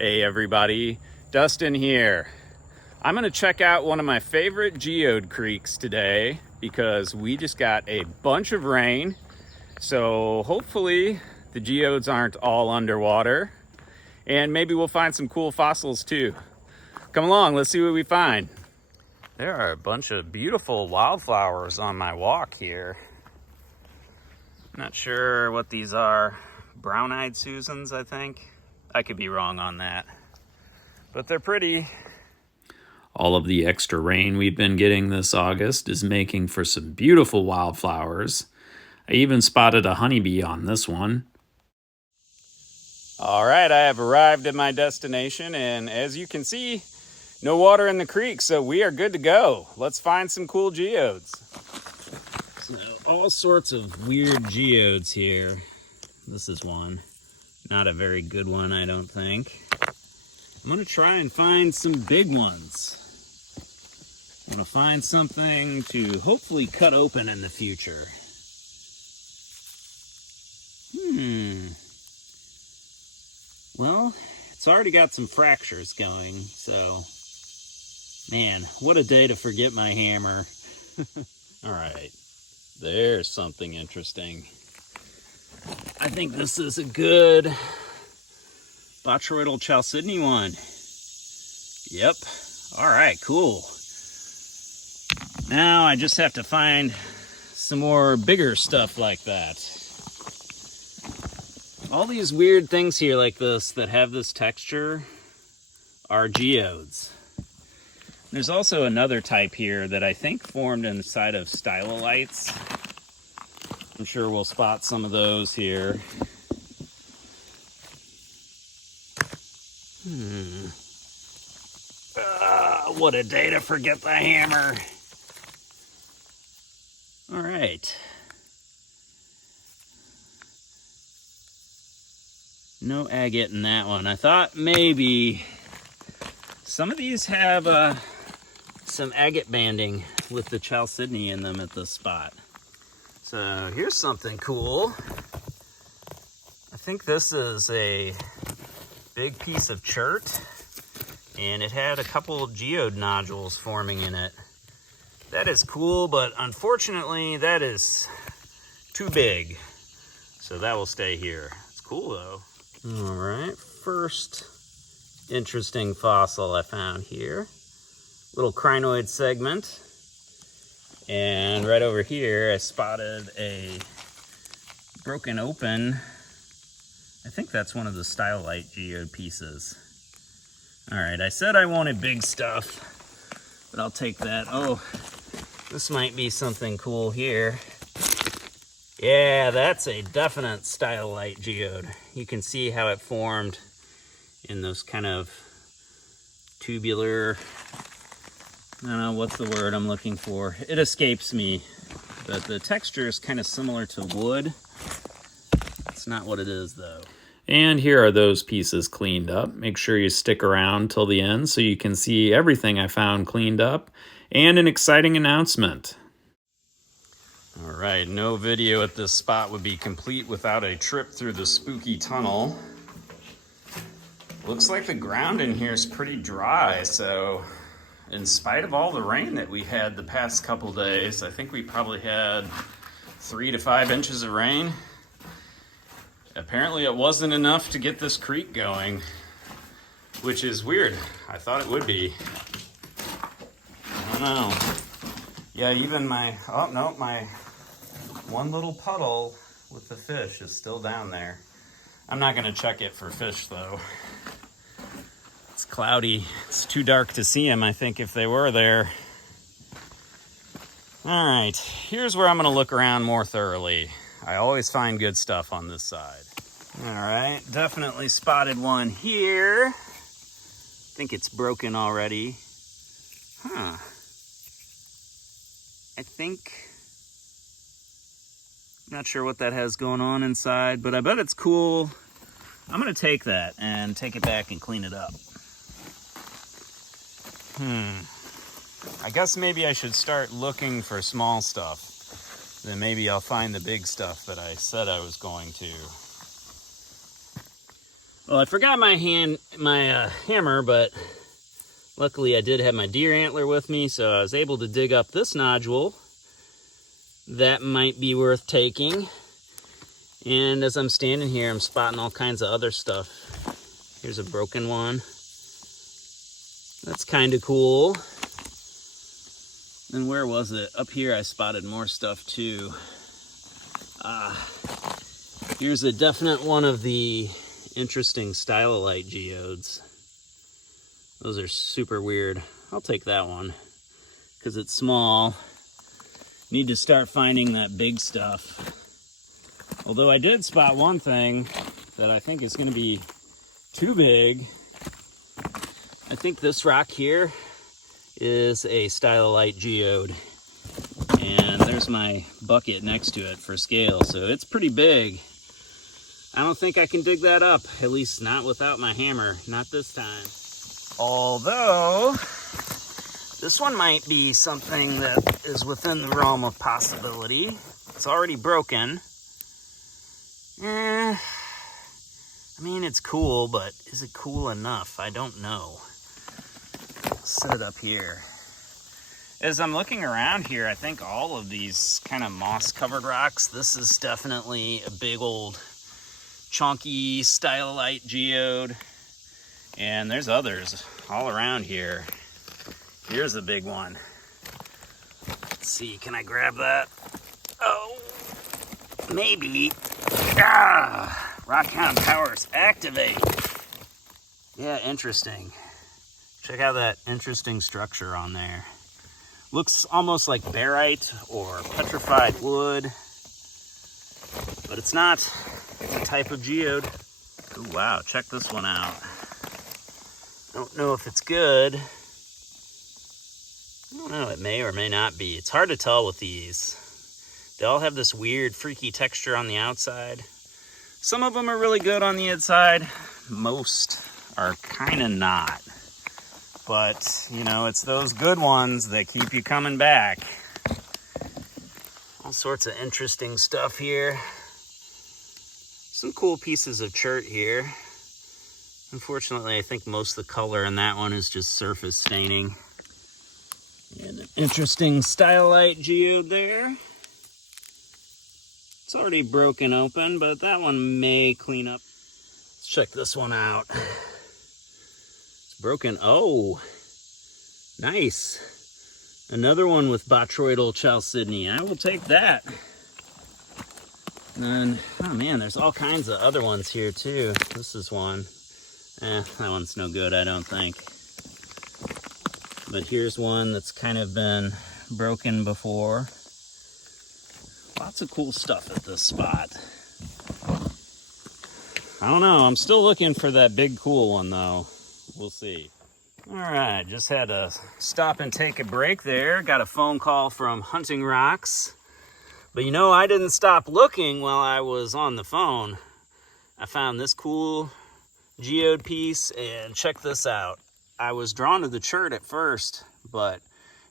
Hey everybody, Dustin here. I'm gonna check out one of my favorite geode creeks today because we just got a bunch of rain. So hopefully the geodes aren't all underwater, and maybe we'll find some cool fossils too. Come along, let's see what we find. There are a bunch of beautiful wildflowers on my walk here. Not sure what these are. Brown-eyed Susans, I think. I could be wrong on that, but they're pretty. All of the extra rain we've been getting this August is making for some beautiful wildflowers. I even spotted a honeybee on this one. All right, I have arrived at my destination, and as you can see, no water in the creek, so we are good to go. Let's find some cool geodes. So, all sorts of weird geodes here. This is one. Not a very good one, I don't think. I'm gonna try and find some big ones. I'm gonna find something to hopefully cut open in the future. Well, it's already got some fractures going, so man, what a day to forget my hammer. All right, there's something interesting. I think this is a good botryoidal chalcedony one. Yep. All right, cool. Now I just have to find some more bigger stuff like that. All these weird things here like this that have this texture are geodes. There's also another type here that I think formed inside of stylolites. I'm sure we'll spot some of those here. What a day to forget the hammer. All right. No agate in that one. I thought maybe some of these have some agate banding with the chalcedony in them at this spot. So here's something cool. I think this is a big piece of chert, and it had a couple of geode nodules forming in it. That is cool, but unfortunately that is too big, so that will stay here. It's cool though. All right, first interesting fossil I found here. Little crinoid segment. And right over here I spotted a broken open, I think that's one of the stylolite geode pieces. All right, I said I wanted big stuff, but I'll take that. Oh, this might be something cool here. Yeah, that's a definite stylolite geode. You can see how it formed in those kind of tubular, I don't know, what's the word I'm looking for? It escapes me, but the texture is kind of similar to wood. It's not what it is though. And here are those pieces cleaned up. Make sure you stick around till the end so you can see everything I found cleaned up and an exciting announcement. All right, no video at this spot would be complete without a trip through the spooky tunnel. Looks like the ground in here is pretty dry, so in spite of all the rain that we had the past couple days, I think we probably had 3 to 5 inches of rain. Apparently it wasn't enough to get this creek going, which is weird. I thought it would be. I don't know. Yeah, even my one little puddle with the fish is still down there. I'm not gonna check it for fish though. It's cloudy. It's too dark to see them, I think, if they were there. All right, here's where I'm gonna look around more thoroughly. I always find good stuff on this side. All right, definitely spotted one here. I think it's broken already. Huh. I think, I'm not sure what that has going on inside, but I bet it's cool. I'm gonna take that and take it back and clean it up. I guess maybe I should start looking for small stuff. Then maybe I'll find the big stuff that I said I was going to. Well, I forgot my hammer, but luckily I did have my deer antler with me, so I was able to dig up this nodule. That might be worth taking. And as I'm standing here, I'm spotting all kinds of other stuff. Here's a broken one. That's kind of cool. And where was it? Up here I spotted more stuff too. Here's a definite one of the interesting stylolite geodes. Those are super weird. I'll take that one because it's small. Need to start finding that big stuff. Although I did spot one thing that I think is going to be too big. I think this rock here is a stylolite geode. And there's my bucket next to it for scale, so it's pretty big. I don't think I can dig that up, at least not without my hammer, not this time. Although, this one might be something that is within the realm of possibility. It's already broken. I mean, it's cool, but is it cool enough? I don't know. I'll set it up here. As I'm looking around here, I think all of these kind of moss-covered rocks, this is definitely a big old chunky stylolite geode. And there's others all around here. Here's a big one. Let's see, can I grab that? Oh, maybe. Rockhound powers activate. Yeah, interesting. Check out that interesting structure on there. Looks almost like barite or petrified wood, but it's not. It's a type of geode. Ooh, wow, check this one out. Don't know if it's good. I don't know, it may or may not be. It's hard to tell with these. They all have this weird, freaky texture on the outside. Some of them are really good on the inside. Most are kind of not. But, you know, it's those good ones that keep you coming back. All sorts of interesting stuff here. Some cool pieces of chert here. Unfortunately, I think most of the color in that one is just surface staining. And an interesting stylolite geode there. It's already broken open, but that one may clean up. Let's check this one out. It's broken. Oh, nice. Another one with botryoidal chalcedony. I will take that. And then, oh man, there's all kinds of other ones here too. This is one. That one's no good, I don't think. But here's one that's kind of been broken before. Lots of cool stuff at this spot. I don't know, I'm still looking for that big cool one though. We'll see. All right, just had to stop and take a break there. Got a phone call from Hunting Rocks. But you know, I didn't stop looking while I was on the phone. I found this cool geode piece, and check this out. I was drawn to the chert at first, but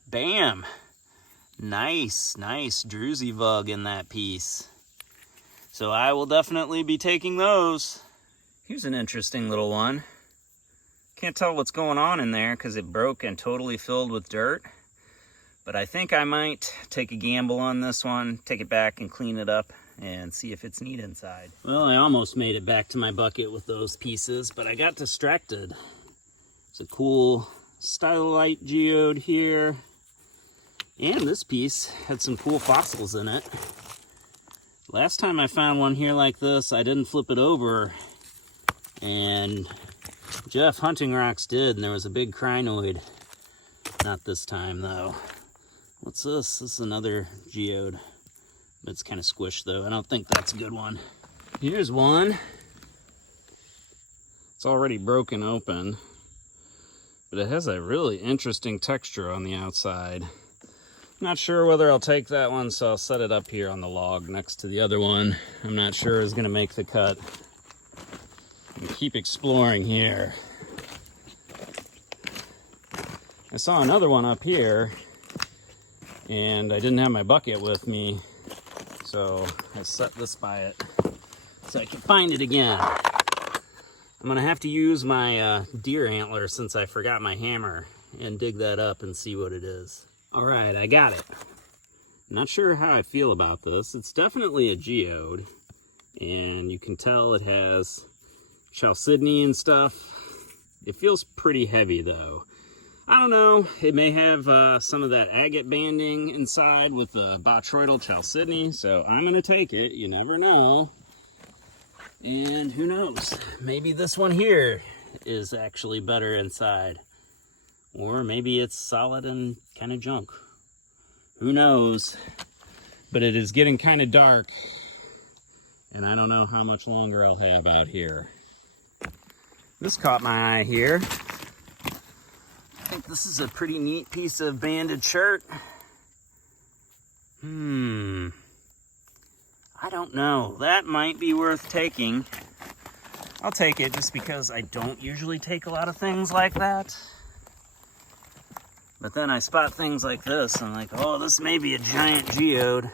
bam, nice druzy vug in that piece. So I will definitely be taking those. Here's an interesting little one. Can't tell what's going on in there because it broke and totally filled with dirt. But I think I might take a gamble on this one, take it back and clean it up and see if it's neat inside. Well, I almost made it back to my bucket with those pieces, but I got distracted. It's a cool stylolite geode here. And this piece had some cool fossils in it. Last time I found one here like this, I didn't flip it over. And Jeff Hunting Rocks did, and there was a big crinoid. Not this time, though. What's this? This is another geode. It's kind of squished, though. I don't think that's a good one. Here's one. It's already broken open, but it has a really interesting texture on the outside. Not sure whether I'll take that one, so I'll set it up here on the log next to the other one. I'm not sure is going to make the cut. And keep exploring here. I saw another one up here, and I didn't have my bucket with me, so I set this by it so I can find it again. I'm gonna have to use my deer antler since I forgot my hammer and dig that up and see what it is. All right, I got it. Not sure how I feel about this. It's definitely a geode, and you can tell it has chalcedony and stuff. It feels pretty heavy though. I don't know, it may have some of that agate banding inside with the botryoidal chalcedony, so I'm gonna take it, you never know. And who knows, maybe this one here is actually better inside. Or maybe it's solid and kind of junk. Who knows? But it is getting kind of dark, and I don't know how much longer I'll have out here. This caught my eye here. I think this is a pretty neat piece of banded shirt. I don't know. That might be worth taking. I'll take it just because I don't usually take a lot of things like that. But then I spot things like this, and I'm like, oh, this may be a giant geode.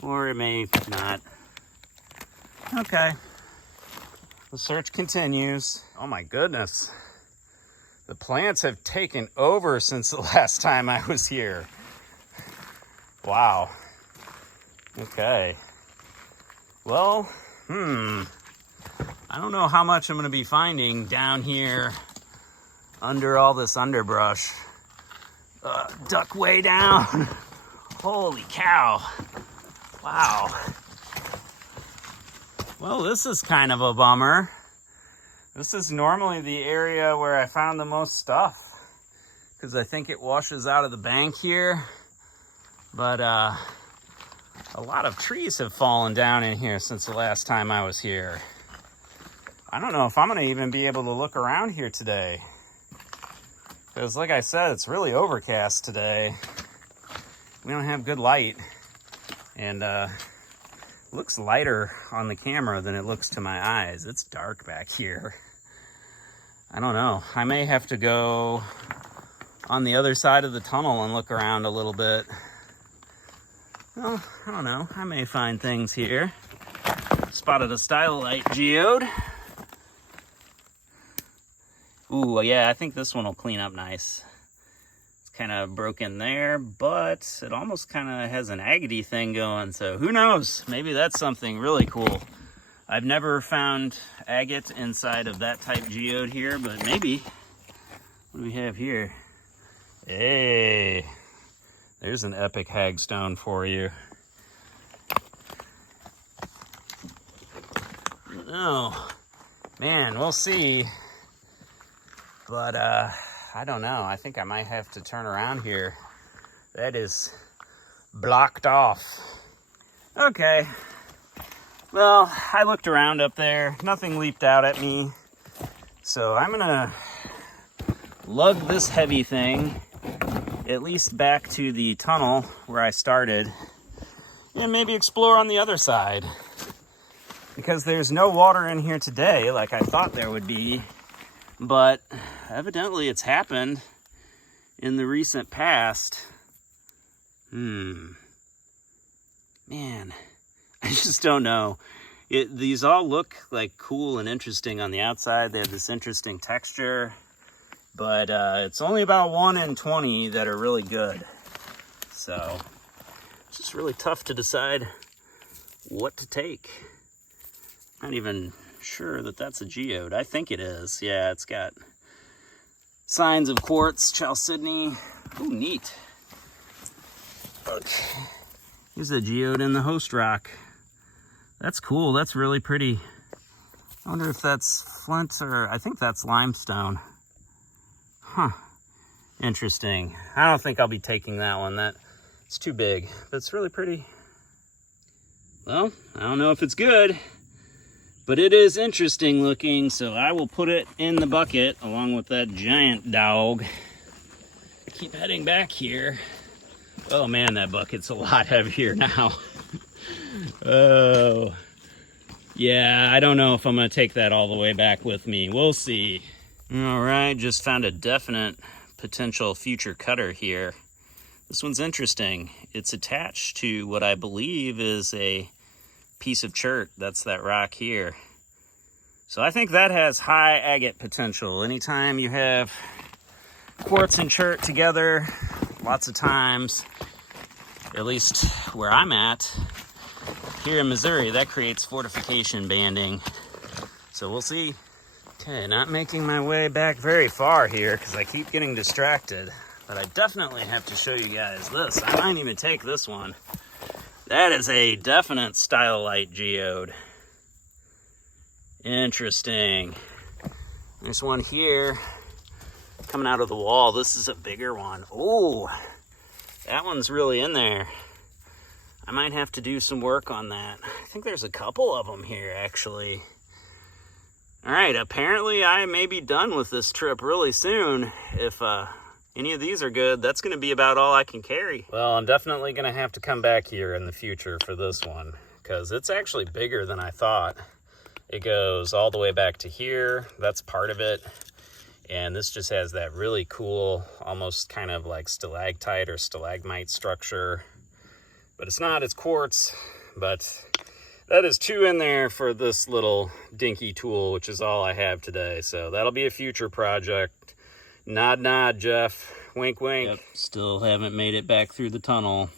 Or it may not. Okay. The search continues. Oh my goodness. The plants have taken over since the last time I was here. Wow. Okay. Well, I don't know how much I'm going to be finding down here under all this underbrush. Duck way down. Holy cow. Wow. Well, this is kind of a bummer. This is normally the area where I found the most stuff, because I think it washes out of the bank here. But a lot of trees have fallen down in here since the last time I was here. I don't know if I'm going to even be able to look around here today, because like I said, it's really overcast today. We don't have good light, and it looks lighter on the camera than it looks to my eyes. It's dark back here. I don't know. I may have to go on the other side of the tunnel and look around a little bit. Well, I don't know. I may find things here. Spotted a stylolite geode. Ooh, yeah, I think this one will clean up nice. It's kind of broken there, but it almost kind of has an agate thing going, so who knows? Maybe that's something really cool. I've never found agate inside of that type geode here, but maybe. What do we have here? Hey, there's an epic hagstone for you. Oh, man, we'll see. But, I don't know. I think I might have to turn around here. That is blocked off. Okay. Well, I looked around up there. Nothing leaped out at me. So I'm gonna lug this heavy thing at least back to the tunnel where I started, and maybe explore on the other side. Because there's no water in here today like I thought there would be, but evidently it's happened in the recent past. Man, I just don't know. These all look like cool and interesting on the outside. They have this interesting texture, but it's only about 1 in 20 that are really good. So it's just really tough to decide what to take. Not even sure that that's a geode. I think it is. Yeah, it's got signs of quartz, chalcedony. Ooh, neat. Okay. Here's a geode in the host rock. That's cool. That's really pretty. I wonder if that's flint or I think that's limestone. Huh. Interesting. I don't think I'll be taking that one. It's too big, but it's really pretty. Well, I don't know if it's good, but it is interesting looking, so I will put it in the bucket along with that giant dog. Keep heading back here. Oh man, that bucket's a lot heavier now. Oh, yeah, I don't know if I'm gonna take that all the way back with me. We'll see. All right, just found a definite potential future cutter here. This one's interesting. It's attached to what I believe is a piece of chert. That's that rock here. So I think that has high agate potential. Anytime you have quartz and chert together, lots of times, at least where I'm at, here in Missouri, that creates fortification banding. So we'll see. Okay, not making my way back very far here because I keep getting distracted. But I definitely have to show you guys this. I might even take this one. That is a definite stylolite geode. Interesting. There's one here coming out of the wall. This is a bigger one. Oh, that one's really in there. I might have to do some work on that. I think there's a couple of them here, actually. All right, apparently I may be done with this trip really soon. If any of these are good, that's going to be about all I can carry. Well, I'm definitely going to have to come back here in the future for this one because it's actually bigger than I thought. It goes all the way back to here. That's part of it. And this just has that really cool, almost kind of like stalactite or stalagmite structure. But it's not, it's quartz. But that is 2 in there for this little dinky tool, which is all I have today. So that'll be a future project. Nod, nod, Jeff. Wink, wink. Yep, still haven't made it back through the tunnel.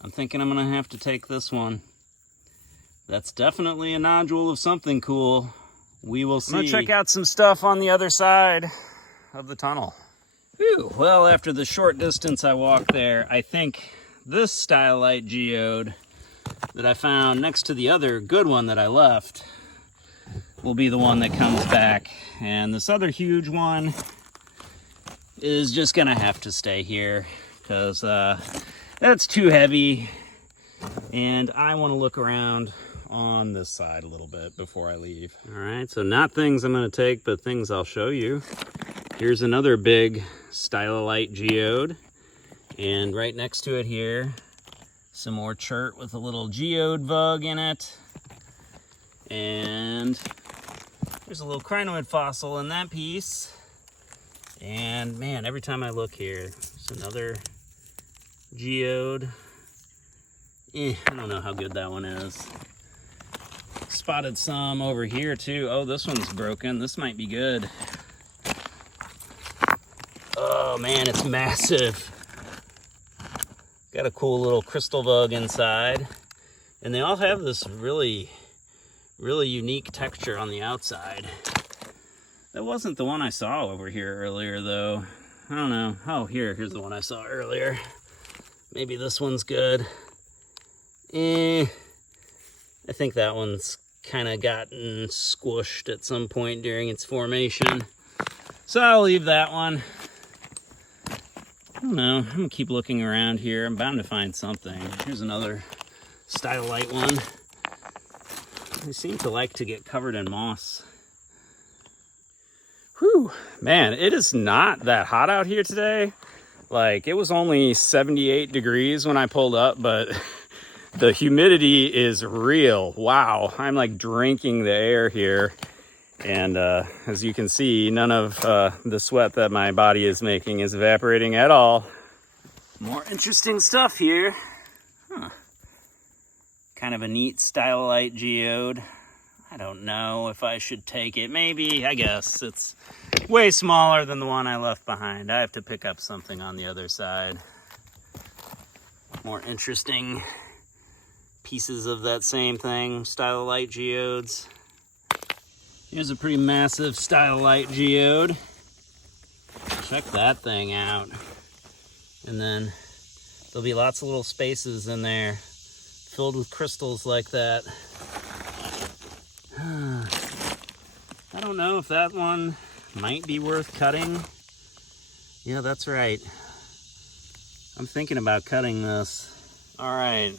I'm thinking I'm gonna have to take this one. That's definitely a nodule of something cool. We will see. I'm gonna check out some stuff on the other side of the tunnel. Whew. Well, after the short distance I walked there, I think this stylolite geode that I found next to the other good one that I left will be the one that comes back. And this other huge one is just gonna have to stay here because that's too heavy. And I wanna look around on this side a little bit before I leave. All right, so not things I'm gonna take, but things I'll show you. Here's another big stylolite geode. And right next to it here, some more chert with a little geode vug in it. And there's a little crinoid fossil in that piece. And man, every time I look here, there's another geode. I don't know how good that one is. Spotted some over here too. Oh, this one's broken. This might be good. Oh man, it's massive. Got a cool little crystal vug inside. And they all have this really unique texture on the outside. That wasn't the one I saw over here earlier though. I don't know. Oh, here's the one I saw earlier. Maybe this one's good. I think that one's kind of gotten squished at some point during its formation. So I'll leave that one. I don't know. I'm gonna keep looking around here. I'm bound to find something. Here's another stylolite one. They seem to like to get covered in moss. Whew, man, it is not that hot out here today. Like, it was only 78 degrees when I pulled up, but the humidity is real. Wow, I'm like drinking the air here. And as you can see, none of the sweat that my body is making is evaporating at all. More interesting stuff here. Huh. Kind of a neat stylolite geode. I don't know if I should take it. Maybe, I guess. It's way smaller than the one I left behind. I have to pick up something on the other side. More interesting pieces of that same thing, stylolite geodes. Here's a pretty massive stylolite geode. Check that thing out. And then there'll be lots of little spaces in there filled with crystals like that. I don't know if that one might be worth cutting. Yeah, that's right. I'm thinking about cutting this. All right.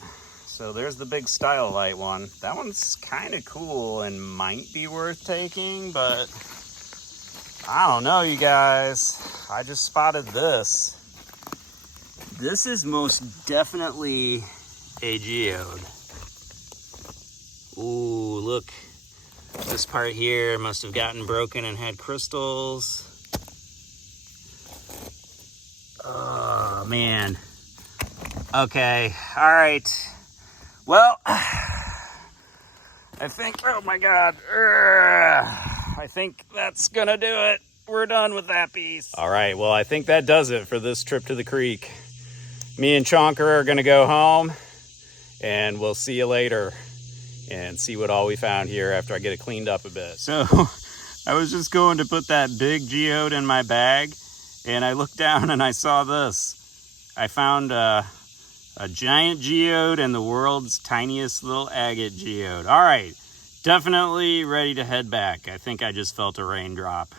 So there's the big stylolite one. That one's kind of cool and might be worth taking, but I don't know, you guys. I just spotted this. This is most definitely a geode. Ooh, look. This part here must have gotten broken and had crystals. Oh, man. Okay, all right. Well, I I think, oh my God. I think that's gonna do it. We're done with that piece. All right, well, I think that does it for this trip to the creek. Me and Chonker are gonna go home, and we'll see you later and see what all we found here after I get it cleaned up a bit. So I was just going to put that big geode in my bag, and I looked down and I saw this. I found a giant geode and the world's tiniest little agate geode. All right, definitely ready to head back. I think I just felt a raindrop.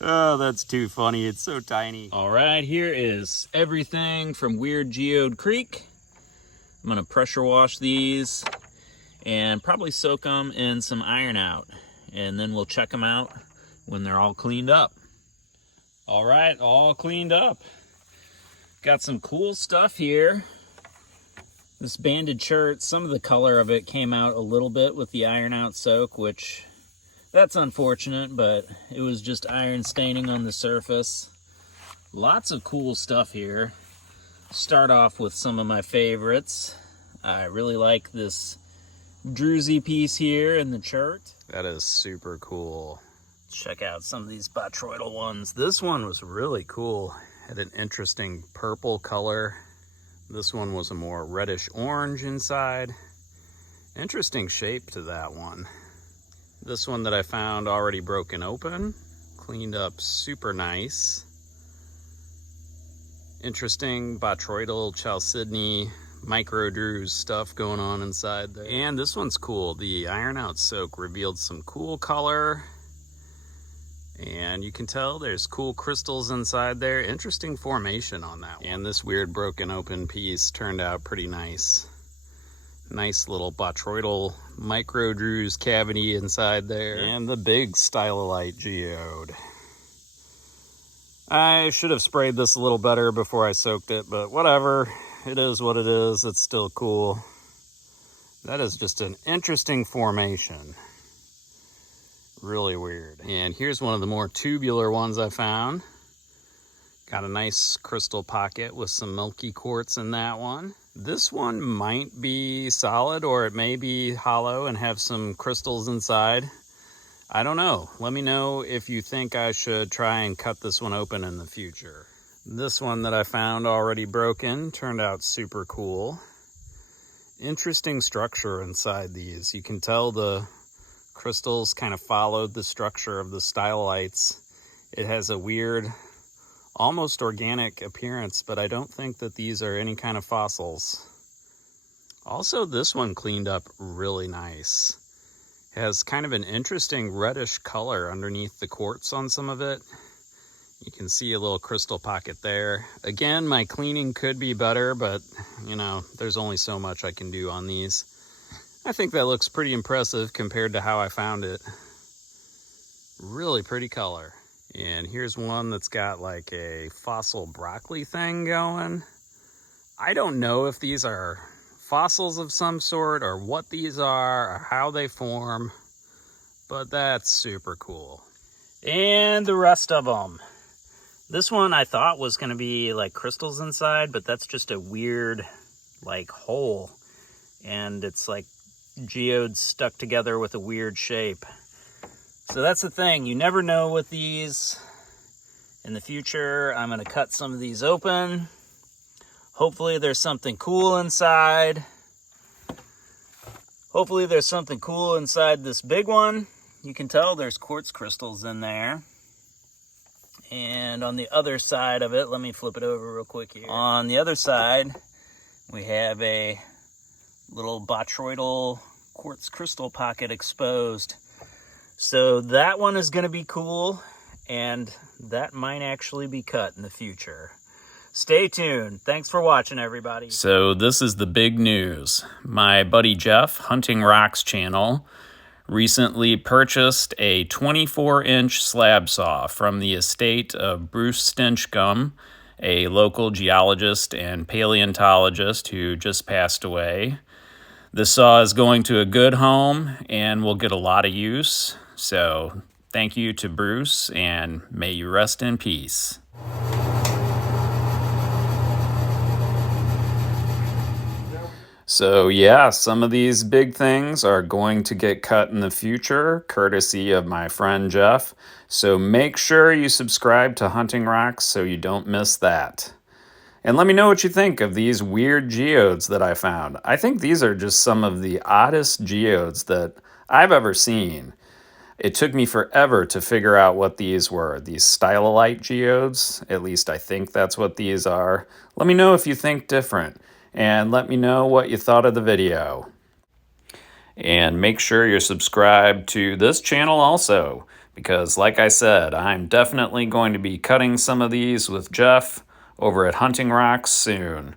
Oh, that's too funny. It's so tiny. All right, here is everything from Weird Geode Creek. I'm gonna pressure wash these and probably soak them in some iron out, and then we'll check them out when they're all cleaned up. All right, all cleaned up. Got some cool stuff here. This banded shirt, some of the color of it came out a little bit with the iron out soak, which that's unfortunate, but it was just iron staining on the surface. Lots of cool stuff here. Start off with some of my favorites. I really like this druzy piece here in the chert. That is super cool. Check out some of these botryoidal ones. This one was really cool. Had an interesting purple color. This one was a more reddish orange inside. Interesting shape to that one. This one that I found already broken open, cleaned up super nice. Interesting botryoidal chalcedony micro druze stuff going on inside there. And this one's cool. The iron out soak revealed some cool color. And you can tell there's cool crystals inside there. Interesting formation on that one. And this weird broken open piece turned out pretty nice. Nice little botryoidal micro druze cavity inside there. And the big stylolite geode. I should have sprayed this a little better before I soaked it, but whatever. It is what it is. It's still cool. That is just an interesting formation. Really weird. And here's one of the more tubular ones I found. Got a nice crystal pocket with some milky quartz in that one. This one might be solid, or it may be hollow and have some crystals inside. I don't know. Let me know if you think I should try and cut this one open in the future. This one that I found already broken turned out super cool. Interesting structure inside these. You can tell the crystals kind of followed the structure of the stylolites. It has a weird, almost organic appearance, but I don't think that these are any kind of fossils. Also, this one cleaned up really nice. It has kind of an interesting reddish color underneath the quartz on some of it. You can see a little crystal pocket there. Again, my cleaning could be better, but you know, there's only so much I can do on these. I think that looks pretty impressive compared to how I found it. Really pretty color. And here's one that's got like a fossil broccoli thing going. I don't know if these are fossils of some sort or what these are or how they form, but that's super cool. And the rest of them. This one I thought was going to be like crystals inside, but that's just a weird like hole. And it's like geodes stuck together with a weird shape. So that's the thing. You never know with these. In the future, I'm going to cut some of these open. Hopefully there's something cool inside. Hopefully there's something cool inside this big one. You can tell there's quartz crystals in there. And on the other side of it, let me flip it over real quick here. On the other side, we have a little botryoidal quartz crystal pocket exposed. So that one is going to be cool, and that might actually be cut in the future. Stay tuned. Thanks for watching, everybody. So this is the big news. My buddy Jeff, Hunting Rocks channel, recently purchased a 24-inch slab saw from the estate of Bruce Stinchcomb, a local geologist and paleontologist who just passed away. The saw is going to a good home and will get a lot of use. So thank you to Bruce, and may you rest in peace. So yeah, some of these big things are going to get cut in the future, courtesy of my friend Jeff. So make sure you subscribe to Hunting Rocks so you don't miss that. And let me know what you think of these weird geodes that I found. I think these are just some of the oddest geodes that I've ever seen. It took me forever to figure out what these were. These stylolite geodes, at least I think that's what these are. Let me know if you think different, and let me know what you thought of the video. And make sure you're subscribed to this channel also, because like I said, I'm definitely going to be cutting some of these with Jeff over at Hunting Rocks soon.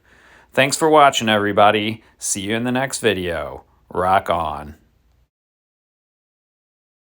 Thanks for watching, everybody. See you in the next video. Rock on.